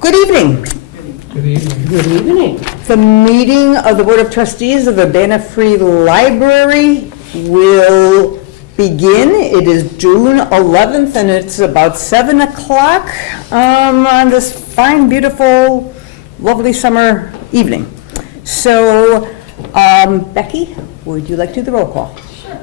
Good evening. Good evening. Good evening. The meeting of the Board of Trustees of the Urbana Free Library will begin. It is June 11th and it's about 7 o'clock on this fine, beautiful, lovely summer evening. So, Becky, would you like to do the roll call? Sure.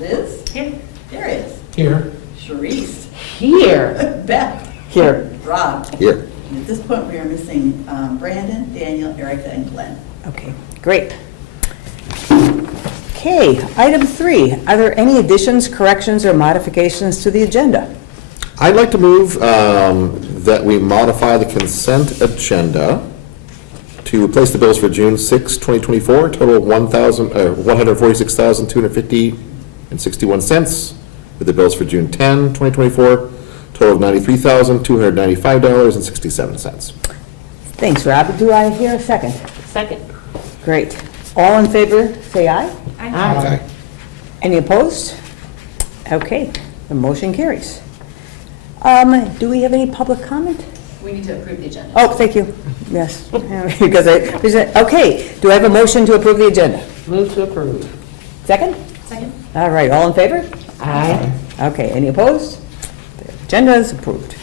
Liz? Here. Darius? Here. Charisse? Here. Beth? Here. Rob? Here. And at this point, we are missing Brandon, Daniel, Erica, and Glenn. Okay, great. Okay, item 3, are there any additions, corrections, or modifications to the agenda? I'd like to move that we modify the consent agenda to replace the bills for June 6, 2024, total of $146,250.61, with the bills for June 10, 2024, total of $93,295.67. Thanks, Rob. Do I hear a second? Second. Great. All in favor, say aye. Aye. Any opposed? Okay, the motion carries. Do we have any public comment? We need to approve the agenda. Oh, thank you. Yes, because okay, do I have a motion to approve the agenda? Move to approve. Second? Second. All right, all in favor? Aye. Okay, any opposed? The agenda is approved.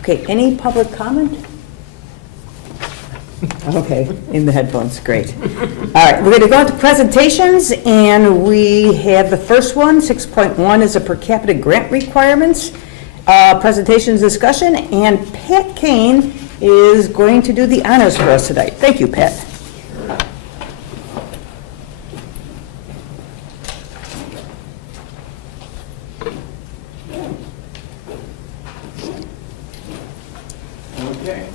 Okay, any public comment? Okay, in the headphones, great. All right, we're going to go on to presentations, and we have the first one, 6.1 is a per capita grant requirements, presentations discussion, and Pat Kane is going to do the honors for us tonight. Thank you, Pat. Okay.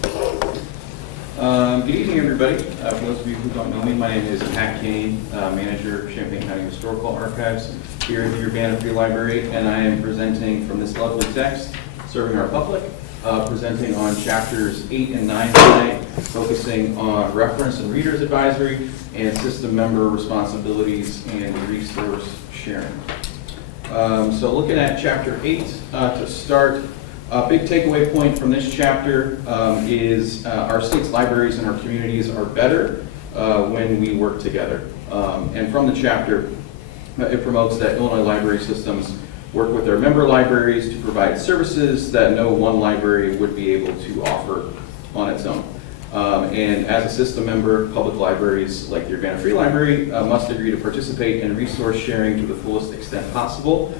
Good evening, everybody. For those of you who don't know me, my name is Pat Kane, manager of Champaign County Historical Archives here at the Urbana Free Library, and I am presenting from this lovely text, Serving Our Public, presenting on chapters 8 and 9 tonight, focusing on reference and readers advisory and system member responsibilities and resource sharing. So looking at chapter 8 to start, a big takeaway point from this chapter is our state's libraries and our communities are better when we work together. And from the chapter, it promotes that Illinois library systems work with their member libraries to provide services that no one library would be able to offer on its own. And as a system member, public libraries like the Urbana Free Library must agree to participate in resource sharing to the fullest extent possible.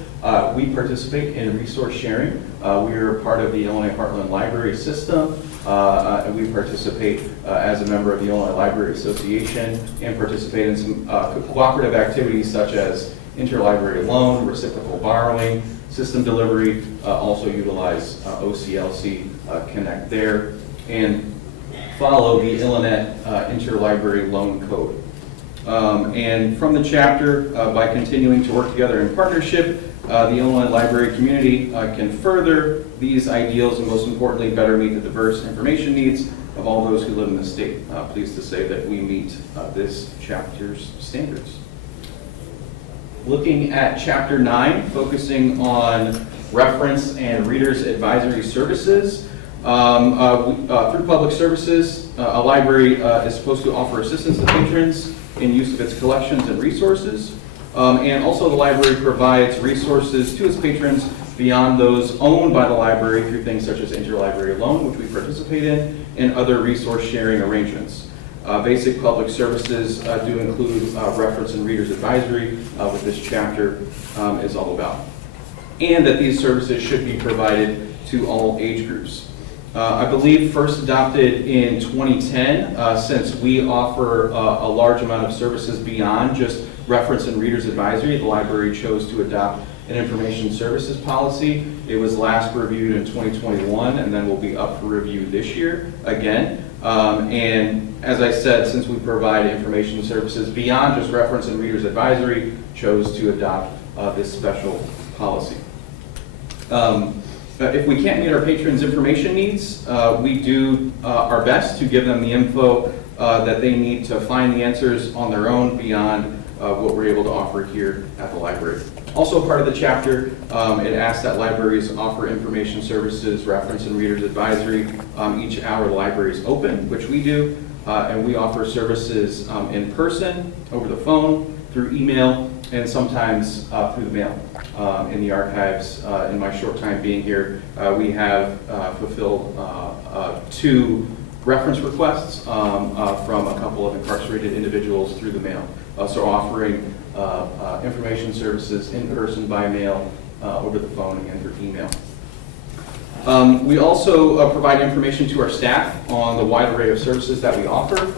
We participate in resource sharing. We are part of the Illinois Heartland Library System. And we participate as a member of the Illinois Library Association and participate in some cooperative activities such as interlibrary loan, reciprocal borrowing, system delivery, also utilize OCLC Connect there, and follow the Illinois Interlibrary Loan Code. And from the chapter, by continuing to work together in partnership, the Illinois library community can further these ideals and, most importantly, better meet the diverse information needs of all those who live in the state. Pleased to say that we meet this chapter's standards. Looking at chapter 9, focusing on reference and readers advisory services. Through public services, a library is supposed to offer assistance to patrons in use of its collections and resources. And also the library provides resources to its patrons beyond those owned by the library through things such as interlibrary loan, which we participate in, and other resource sharing arrangements. Basic public services do include reference and readers advisory, what this chapter is all about. And that these services should be provided to all age groups. I believe first adopted in 2010, since we offer a large amount of services beyond just reference and readers advisory, the library chose to adopt an information services policy. It was last reviewed in 2021 and then will be up for review this year again. And as I said, since we provide information services beyond just reference and readers advisory, chose to adopt this special policy. If we can't meet our patrons' information needs, we do our best to give them the info that they need to find the answers on their own beyond what we're able to offer here at the library. Also part of the chapter, it asks that libraries offer information services, reference and reader's advisory. Each hour the library is open, which we do, and we offer services in person, over the phone, through email, and sometimes through the mail. In the archives, in my short time being here, we have fulfilled 2 reference requests from a couple of incarcerated individuals through the mail. So offering information services in person, by mail, over the phone, and through email. We also provide information to our staff on the wide array of services that we offer,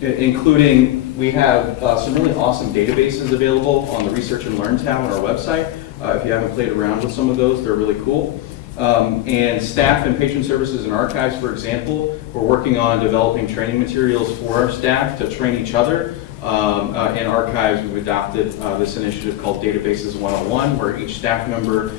including we have some really awesome databases available on the Research and Learn tab on our website. If you haven't played around with some of those, they're really cool. And staff and patron services and archives, for example, we're working on developing training materials for our staff to train each other. In archives, we've adopted this initiative called Databases 101, where each staff member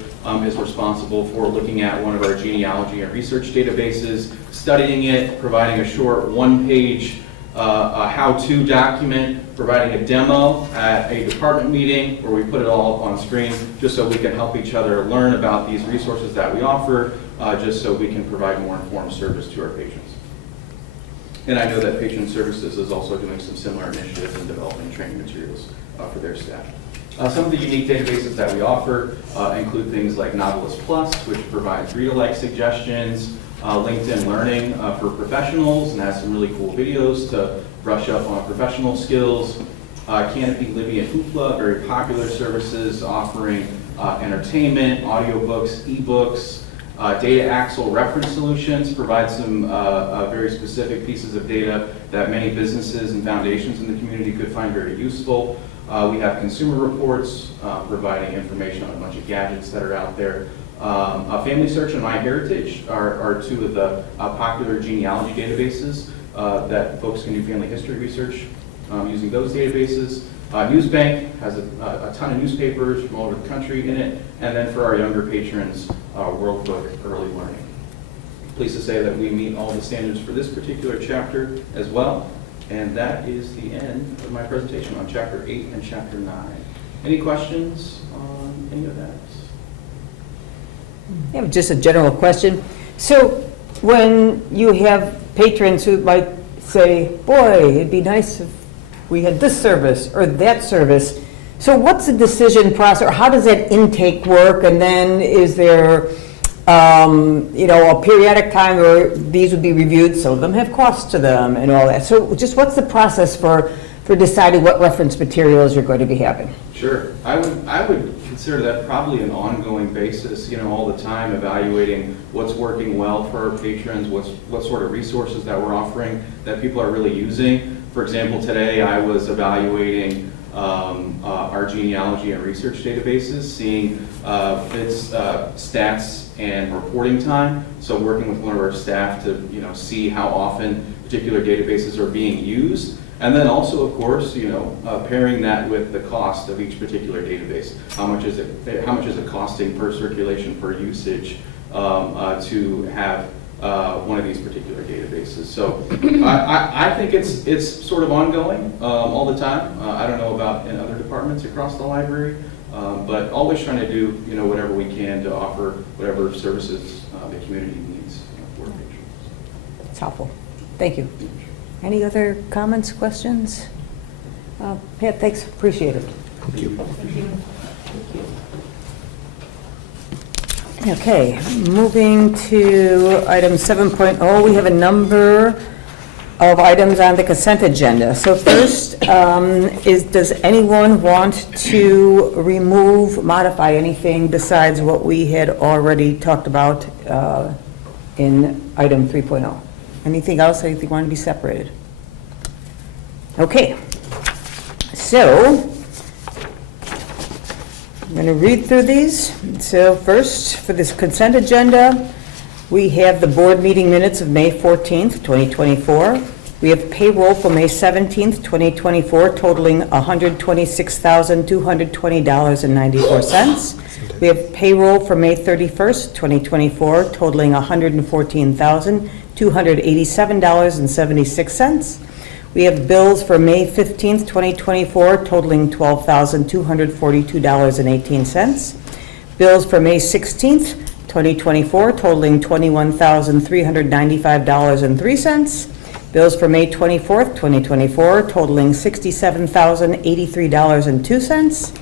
is responsible for looking at one of our genealogy and research databases, studying it, providing a short 1-page how-to document, providing a demo at a department meeting where we put it all up on screen, just so we can help each other learn about these resources that we offer, just so we can provide more informed service to our patrons. And I know that Patron Services is also doing some similar initiatives in developing training materials for their staff. Some of the unique databases that we offer include things like Novelist Plus, which provides read-alike suggestions, LinkedIn Learning for professionals, and has some really cool videos to brush up on professional skills. Canopy, Libby, and Hoopla, very popular services offering entertainment, audiobooks, ebooks. Data Axle Reference Solutions provide some very specific pieces of data that many businesses and foundations in the community could find very useful. We have Consumer Reports providing information on a bunch of gadgets that are out there. Family Search and MyHeritage are 2 of the popular genealogy databases that folks can do family history research using those databases. Newsbank has a ton of newspapers from all over the country in it. And then for our younger patrons, World Book Early Learning. Pleased to say that we meet all the standards for this particular chapter as well. And that is the end of my presentation on Chapter 8 and Chapter 9. Any questions on any of that? I have just a general question. So when you have patrons who might say, boy, it'd be nice if we had this service or that service, so what's the decision process, or how does that intake work? And then is there, a periodic time where these would be reviewed, some of them have costs to them and all that. So just what's the process for deciding what reference materials you're going to be having? Sure. I would consider that probably an ongoing basis, all the time, evaluating what's working well for our patrons, what sort of resources that we're offering that people are really using. For example, today I was evaluating our genealogy and research databases, seeing its stats and reporting time. So working with one of our staff to see how often particular databases are being used. And then also, of course, pairing that with the cost of each particular database. How much is it costing per circulation, per usage to have one of these particular databases? So I think it's sort of ongoing all the time. I don't know about in other departments across the library, but always trying to do whatever we can to offer whatever services the community needs for patrons. It's helpful. Thank you. Any other comments, questions? Pat, thanks, appreciate it. Thank you. Okay, moving to item 7.0, we have a number of items on the consent agenda. So first, does anyone want to remove, modify anything besides what we had already talked about in item 3.0? Anything else, anything want to be separated? Okay, so I'm going to read through these. So first, for this consent agenda, we have the board meeting minutes of May 14th, 2024. We have payroll for May 17th, 2024, totaling $126,220.94. We have payroll for May 31st, 2024, totaling $114,287.76. We have bills for May 15th, 2024 totaling $12,242.18. Bills for May 16th, 2024 totaling $21,395.03. Bills for May 24th, 2024 totaling $67,083.02.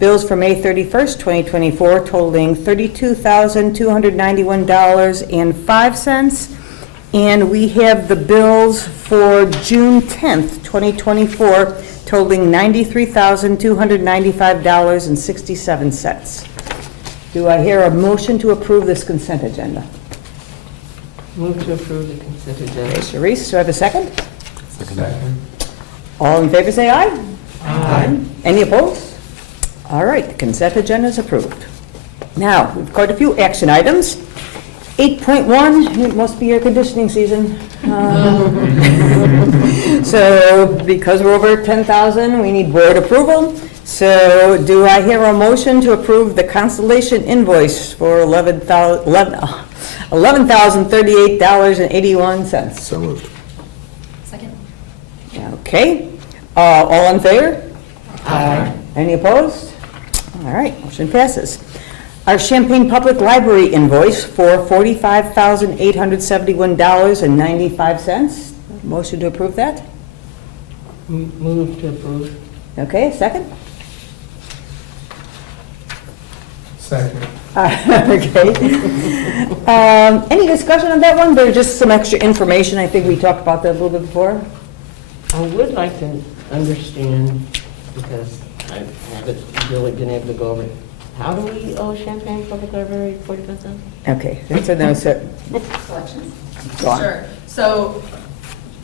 Bills for May 31st, 2024 totaling $32,291.05. And we have the bills for June 10th, 2024 totaling $93,295.67. Do I hear a motion to approve this consent agenda? Move to approve the consent agenda. Sharice, do I have a second? All in favor, say aye. Aye. Any opposed? All right, the consent agenda is approved. Now, we've got a few action items. 8.1, it must be air conditioning season. So, because we're over 10,000, we need board approval. So, do I hear a motion to approve the Constellation invoice for $11,038.81? So moved. Second. Okay, all in favor? Aye. Any opposed? All right, motion passes. Our Champaign Public Library invoice for $45,871.95. Motion to approve that? Move to approve. Okay, second? Second. Okay. Any discussion on that one? There's just some extra information. I think we talked about that a little bit before. I would like to understand, because I haven't really been able to go over it. How do we owe Champaign Public Library 45,000? Okay, that's a no, sir. Collections? Go on. Sure. So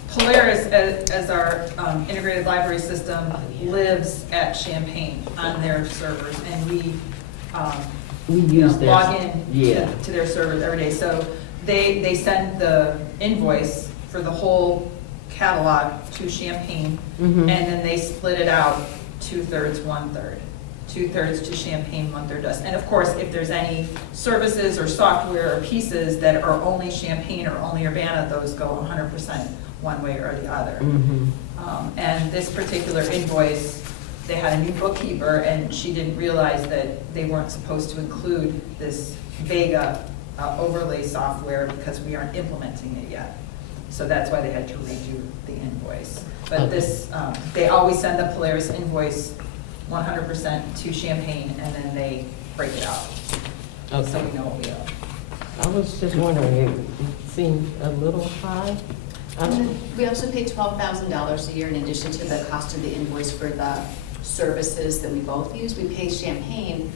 Polaris, as our integrated library system, lives at Champaign on their servers, and we use theirs. log in Yeah. to their servers every day. So they send the invoice for the whole catalog to Champaign, Mhm. and then they split it out 2/3, 1/3. 2/3 to Champaign, 1/3 to us. And of course, if there's any services or software or pieces that are only Champaign or only Urbana, those go 100% one way or the other. Mhm. And this particular invoice, they had a new bookkeeper, and she didn't realize that they weren't supposed to include this Vega overlay software because we aren't implementing it yet. So that's why they had to redo the invoice. But Okay. this, they always send the Polaris invoice 100% to Champaign, and then they break it out. So Okay. we know what we owe. I was just wondering, it seemed a little high. We also pay $12,000 a year in addition to the cost of the invoice for the services that we both use. We pay Champaign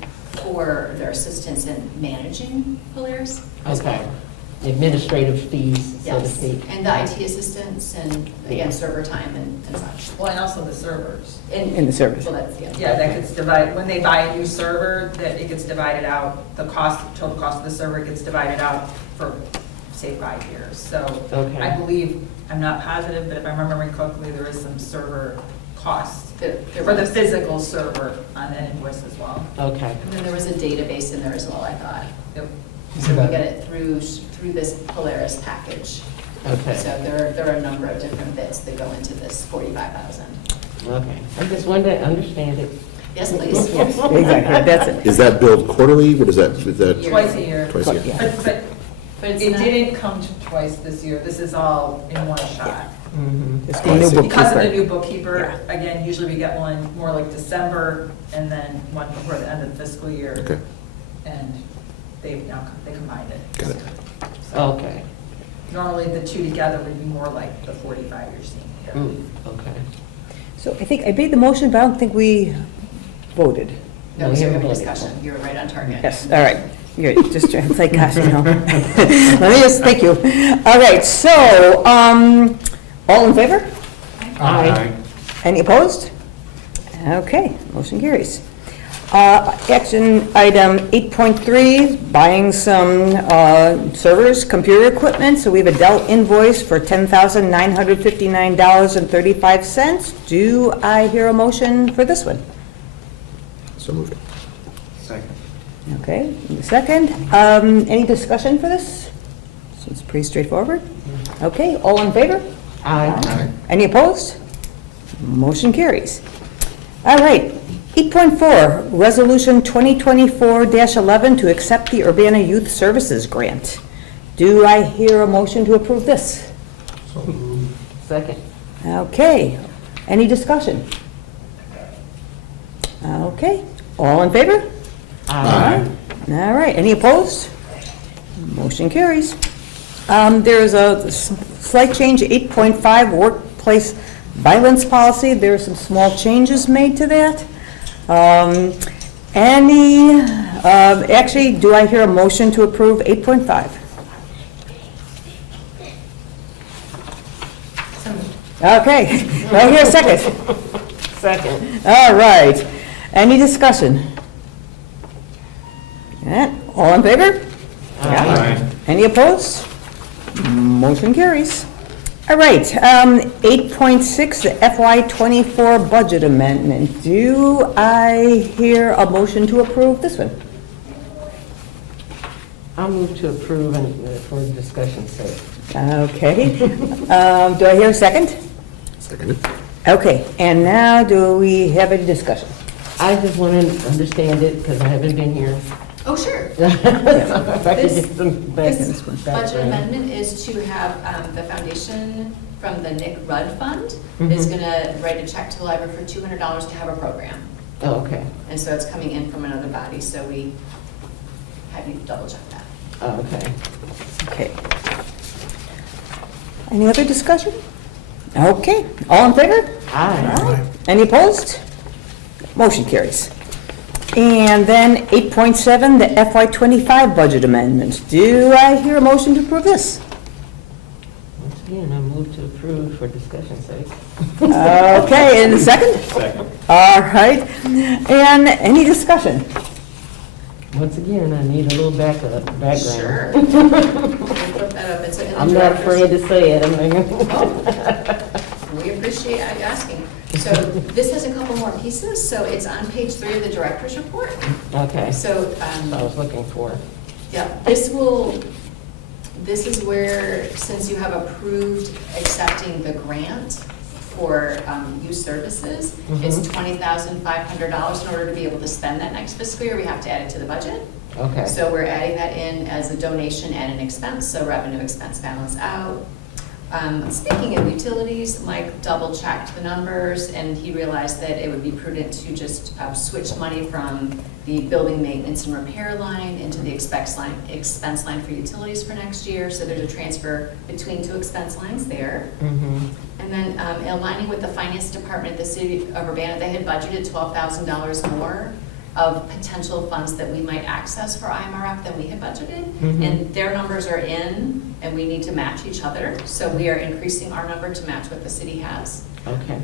for their assistance in managing Polaris as well. Okay. Administrative fees, so to Yes, speak. and the IT assistance and, again, server time and such. Well, and also the servers. In the service. Well, that's, Yeah, that gets divided, when they buy a new server, that it gets divided out, the cost, total cost of the server gets divided out for, say, 5 years. So Okay. I believe, I'm not positive, but if I'm remembering correctly, there is some server cost There for the was. physical server on that invoice as well. Okay. And then there was a database in there as well, I thought. Yep. So we get it through this Polaris package. Okay. So there are a number of different bits that go into this 45,000. Okay. I just wanted to understand it. Yes, please. Exactly, that's it. Is that billed quarterly? What is that? Is that Twice a year. twice a year? Yeah. But But it's it not- didn't come to twice this year. This is all in one shot. Mhm. Just Oh, I a new see. Because of the bookkeeper. new bookkeeper, again, usually we get one more like December and then one before the end of the fiscal year. Okay, And they combined it. got it. So Okay. normally the two together would be more like the 45 you're seeing here. Mm, Okay. So I think I made the motion, but I don't think we voted. No, so we have a haven't voted. discussion. You're right on target. Yes, all right. Good, just trying to think, gosh, you know. Let me just, thank you. All right, so, all in favor? Aye. Any opposed? Okay, motion carries. Action item 8.3, buying some servers, computer equipment. So we have a Dell invoice for $10,959.35. Do I hear a motion for this one? So moved. Second. Okay, second. Any discussion for this? So it's pretty straightforward. Okay, all in favor? Aye. Any opposed? Motion carries. All right, 8.4, Resolution 2024-11 to accept the Urbana Youth Services Grant. Do I hear a motion to approve this? So moved. Second. Okay, any discussion? Okay, all in favor? Aye. All right, any opposed? Motion carries. There's a slight change, 8.5, workplace violence policy. There are some small changes made to that. Actually, do I hear a motion to approve 8.5? Okay, do I hear a second? Second. All right, any discussion? Yeah, all in favor? Aye. Any opposed? Motion carries. All right, 8.6, the FY24 budget amendment. Do I hear a motion to approve this one? I'll move to approve and for discussion's sake. Okay. Do I hear a second? Seconded. Okay, and now do we have any discussion? I just want to understand it because I haven't been here. Oh, sure. If I could This get some this background. budget amendment is to have the foundation from the Nick Rudd Fund is going to write a check to the library for $200 to have a program. Oh, okay. And so it's coming in from another body, so we have you double check that. Oh, okay. Okay. Any other discussion? Okay, all in favor? Aye. Any opposed? Motion carries. And then 8.7, the FY25 budget amendment. Do I hear a motion to approve this? Once again, I move to approve for discussion's sake. Okay, and a second? Second. All right. And any discussion? Once again, I need a little background. Sure. We'll put that up. It's in the I'm not director's- afraid to say it. We appreciate you asking. So this has a couple more pieces, so it's on page 3 of the director's report. Okay. So, I was looking for. yeah, this is where, since you have approved accepting the grant for youth services, it's $20,500. In order to be able to spend that next fiscal year, we have to add it to the budget. Okay. So we're adding that in as a donation and an expense, so revenue expense balance out. Speaking of utilities, Mike double-checked the numbers, and he realized that it would be prudent to just switch money from the building maintenance and repair line into the expense line for utilities for next year. So there's a transfer between two expense lines there. And then aligning with the finance department at the city of Urbana, they had budgeted $12,000 more of potential funds that we might access for IMRF than we had budgeted. And their numbers are in, and we need to match each other. So we are increasing our number to match what the city has. Okay.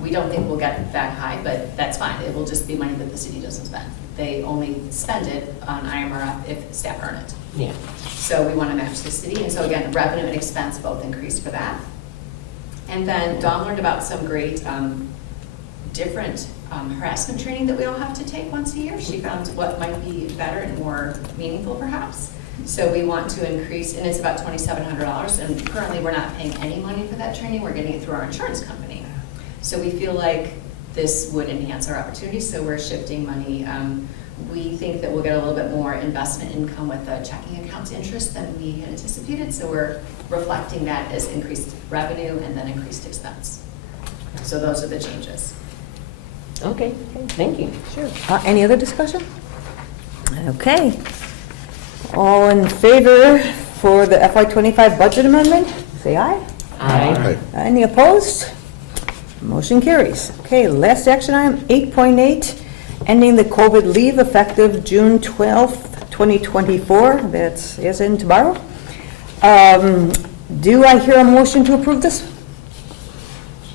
We don't think we'll get that high, but that's fine. It will just be money that the city doesn't spend. They only spend it on IMRF if staff earn it. Yeah. So we want to match the city. And so again, revenue and expense both increased for that. And then Dawn learned about some great different harassment training that we all have to take once a year. She found what might be better and more meaningful perhaps. So we want to increase, and it's about $2,700, and currently we're not paying any money for that training. We're getting it through our insurance company. So we feel like this would enhance our opportunities, so we're shifting money. We think that we'll get a little bit more investment income with the checking account interest than we had anticipated, so we're reflecting that as increased revenue and then increased expense. So those are the changes. Okay, thank you. Sure. Any other discussion? Okay. All in favor for the FY25 budget amendment, say aye. Aye. Any opposed? Motion carries. Okay, last action item, 8.8, ending the COVID leave effective June 12th, 2024. That's as in tomorrow. Do I hear a motion to approve this?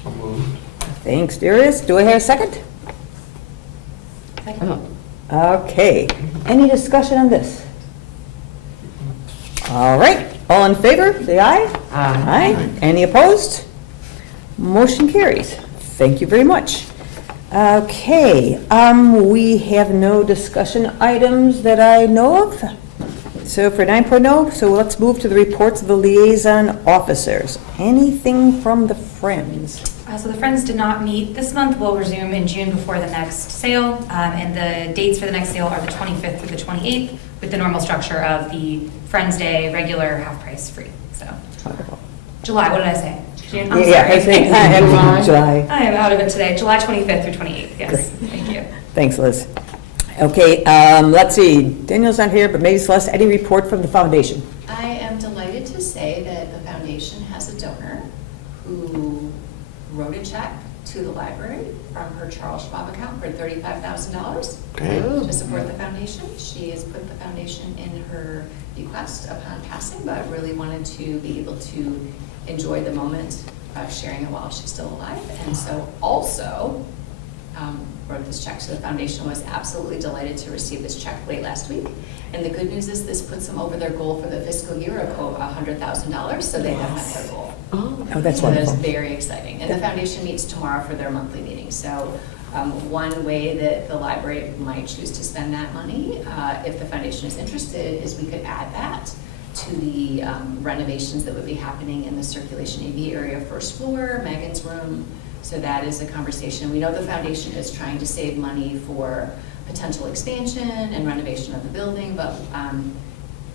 So moved. Thanks, Darius. Do I hear a second? Oh, Okay. Any discussion on this? All right. All in favor, say aye. Aye. Any opposed? Motion carries. Thank you very much. Okay, we have no discussion items that I know of. so for 9.0, so let's move to the reports of the liaison officers. Anything from the Friends? So the Friends did not meet this month. We'll resume in June before the next sale. And the dates for the next sale are the 25th through the 28th with the normal structure of the Friends Day, regular, half price, free. So Wonderful. July, what did I say? June? I'm Yeah, I think sorry. July. I am out of it today. July 25th through 28th, yes. Thank you. Thanks, Liz. Okay, let's see, Daniel's not here, but maybe Celeste, any report from the foundation? I am delighted to say that the foundation has a donor who wrote a check to the library from her Charles Schwab account for $35,000 Okay. to support the foundation. She has put the foundation in her bequest upon passing, but really wanted to be able to enjoy the moment of sharing it while she's still alive. And so also wrote this check. So the foundation was absolutely delighted to receive this check late last week. And the good news is this puts them over their goal for the fiscal year of $100,000, so they have met their goal. Oh, that's So that wonderful. is very exciting. And the foundation meets tomorrow for their monthly meeting. So one way that the library might choose to spend that money, if the foundation is interested, is we could add that to the renovations that would be happening in the circulation AV area, first floor, Megan's room. So that is a conversation. We know the foundation is trying to save money for potential expansion and renovation of the building, but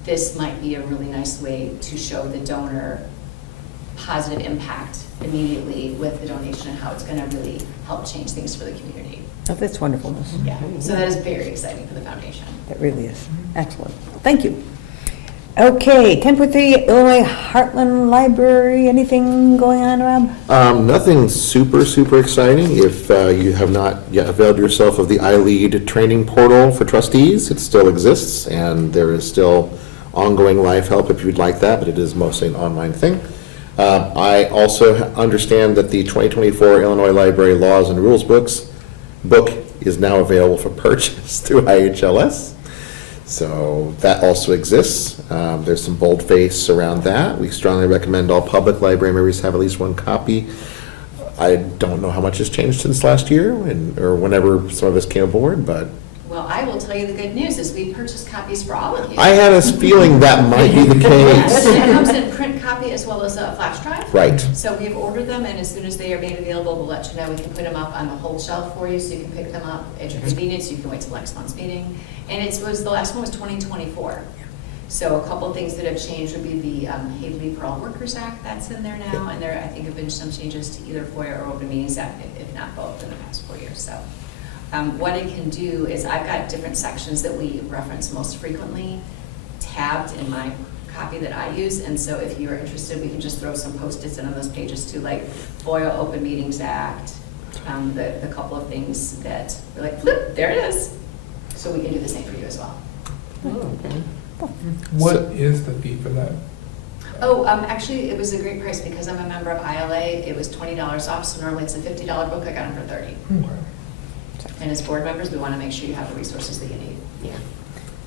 this might be a really nice way to show the donor positive impact immediately with the donation and how it's going to really help change things for the community. Oh, that's wonderful. Yeah, so that is very exciting for the foundation. That really is. Excellent. Thank you. Okay, 10.3 Illinois Heartland Library, anything going on, Rob? Nothing super exciting. If you have not yet availed yourself of the iLead training portal for trustees, it still exists, and there is still ongoing live help if you'd like that, but it is mostly an online thing. I also understand that the 2024 Illinois Library Laws and Rules book is now available for purchase through IHLS. So that also exists. There's some boldface around that. We strongly recommend all public library members have at least one copy. I don't know how much has changed since last year or whenever some of us came aboard, but Well, I will tell you the good news is we purchased copies for all of you. I had a feeling that might be the case. It comes in print copy as well as a flash drive. Right. So we've ordered them, and as soon as they are made available, we'll let you know. We can put them up on the whole shelf for you, so you can pick them up at your convenience. You can wait till next month's meeting. And the last one was 2024. So a couple of things that have changed would be the Haveley for All Workers Act that's in there now, and there I think have been some changes to either FOIA or Open Meetings Act, if not both, in the past 4 years. So what it can do is I've got different sections that we reference most frequently tabbed in my copy that I use, and so if you're interested, we can just throw some Post-its in on those pages too, like FOIA, Open Meetings Act, the couple of things that we're like, flip, there it is. So we can do the same for you as well. Oh, okay. What is the fee for that? Oh, actually, it was a great price because I'm a member of ILA. It was $20 off, so normally it's a $50 book. I got them for $30. Okay. And as board members, we want to make sure you have the resources that you need. Yeah.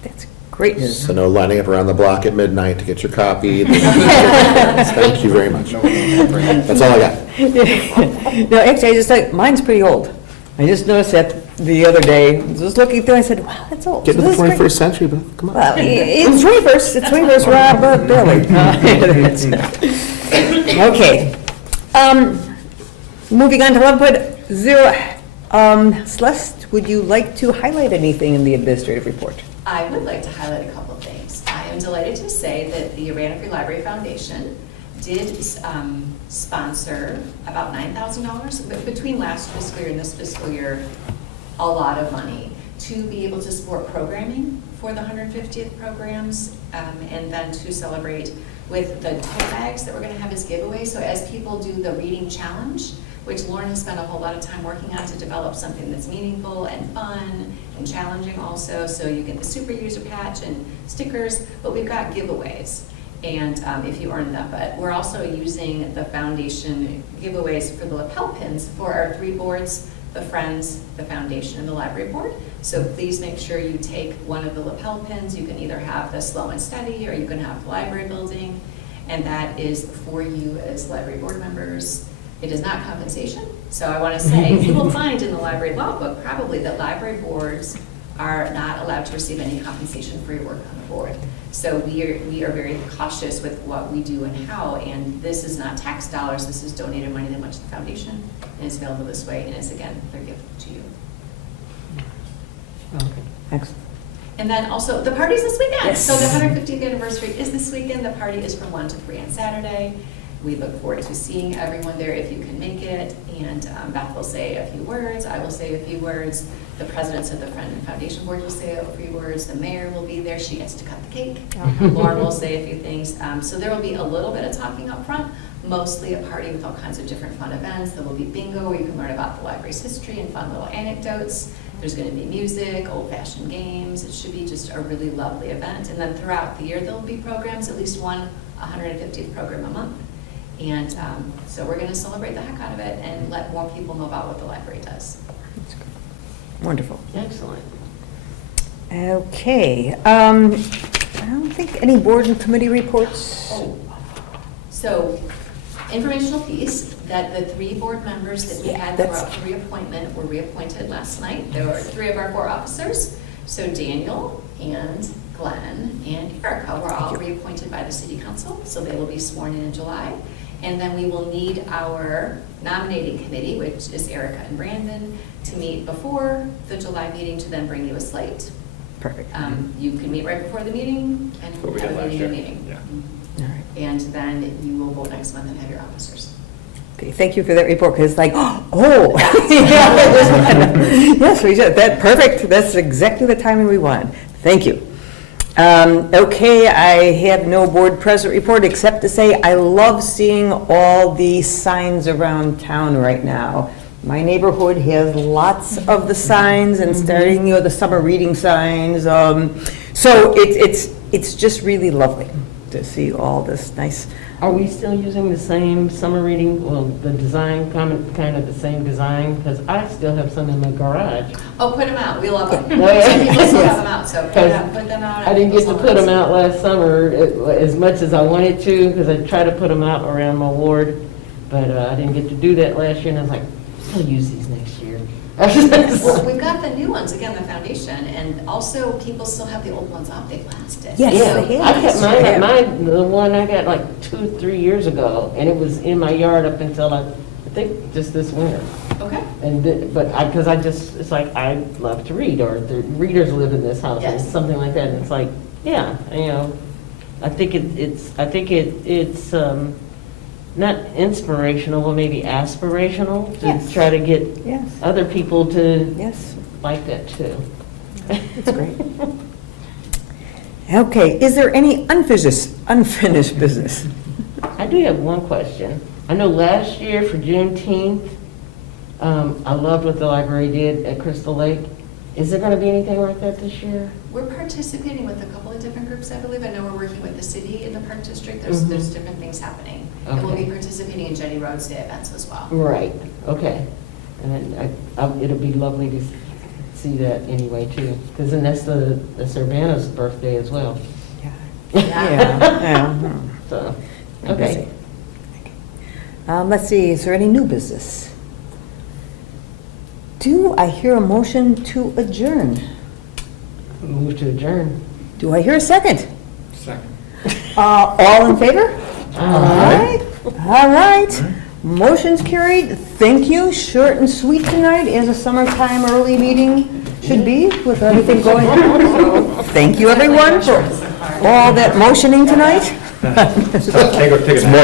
That's great news. So no lining up around the block at midnight to get your copy. Thank you very much. That's all I got. No, actually, I just thought, mine's pretty old. I just noticed that the other day, just looking through, I said, wow, that's old. Get So to the this is great. 21st century, but come on. Well, it's 21st, it's 21st, Rob, but barely. Okay. Moving on to 11.0, Celeste, would you like to highlight anything in the administrative report? I would like to highlight a couple of things. I am delighted to say that the Urbana Free Library Foundation did sponsor about $9,000, but between last fiscal year and this fiscal year, a lot of money to be able to support programming for the 150th programs, and then to celebrate with the tote bags that we're going to have as giveaways. So as people do the reading challenge, which Lauren has spent a whole lot of time working on to develop something that's meaningful and fun and challenging also. So you get the super user patch and stickers, but we've got giveaways. And if you earn them, but we're also using the foundation giveaways for the lapel pins for our 3 boards, the Friends, the Foundation, and the Library Board. So please make sure you take one of the lapel pins. You can either have the Slow and Steady, or you can have the library building, and that is for you as library board members. It is not compensation, so I want to say you will find in the library law book probably that library boards are not allowed to receive any compensation for your work on the board. So we are very cautious with what we do and how, and this is not tax dollars, this is donated money that went to the foundation, and it's available this way, and it's, again, their gift to you. Excellent. And then also, the party's this weekend. Yes. So the 150th anniversary is this weekend. The party is from 1 to 3 on Saturday. We look forward to seeing everyone there if you can make it. And Beth will say a few words. I will say a few words. The presidents of the Friend and Foundation Board will say a few words. The mayor will be there. She gets to cut the cake. Lauren will say a few things. So there will be a little bit of talking up front, mostly a party with all kinds of different fun events. There will be bingo where you can learn about the library's history and fun little anecdotes. There's going to be music, old-fashioned games. It should be just a really lovely event. And then throughout the year, there'll be programs, at least one 150th program a month. And so we're going to celebrate the heck out of it and let more people know about what the library does. Wonderful. Excellent. Okay, I don't think any board and committee reports. So, informational piece, that the 3 board members that we had that were up for reappointment were reappointed last night. There were 3 of our 4 officers. So Daniel and Glenn and Erica were all reappointed by the city council, so they will be sworn in July. And then we will need our nominating committee, which is Erica and Brandon, to meet before the July meeting to then bring you a slate. Perfect. You can meet right before the meeting and What we have did a last meeting year. and meeting. Yeah. All right. And then you will vote next month and have your officers. Okay, thank you for that report, because it's like, oh. Yes, we did, that, perfect, that's exactly the timing we wanted. Thank you. Okay, I have no board president report, except to say I love seeing all the signs around town right now. My neighborhood has lots of the signs and starting, the summer reading signs. So it's just really lovely to see all this nice. Are we still using the same summer reading, well, the design, kind of the same design? Because I still have some in my garage. Oh, put them out, we love them. Oh, yeah. Some people still have them out, so put them out. I didn't get to put them out last summer as much as I wanted to, because I tried to put them out around my ward, but I didn't get to do that last year, and I was like, I'll use these next year. Well, we've got the new ones, again, the foundation, and also people still have the old ones up, they've lasted. Yes, Yeah, they I have. kept mine, the one I got like 2 or 3 years ago, and it was in my yard up until I think just this winter. Okay. And, because I just, it's like, I love to read, or the readers live in this house, or Yes. something like that, and it's like, yeah, I think it's not inspirational, but maybe aspirational, to Yes. try to get Yes, other people to yes, like that too. it's great. Okay, is there any unfinished business? I do have one question. I know last year for Juneteenth, I loved what the library did at Crystal Lake. Is there going to be anything like that this year? We're participating with a couple of different groups, I believe. I know we're working with the city in the Park District. There's different things happening. And we'll be Okay. participating in Jenny Rhodes Day events as well. Right, okay. And then it'll be lovely to see that anyway too, because then that's Urbana's birthday as well. Yeah. So, I'm okay. busy. Let's see, is there any new business? Do I hear a motion to adjourn? Move to adjourn. Do I hear a second? Second. All in favor? Aye. All right. Motion's carried. Thank you. Short and sweet tonight, as a summertime early meeting should be, with everything going on. So, thank you, everyone, for all that motioning tonight. Take a nap.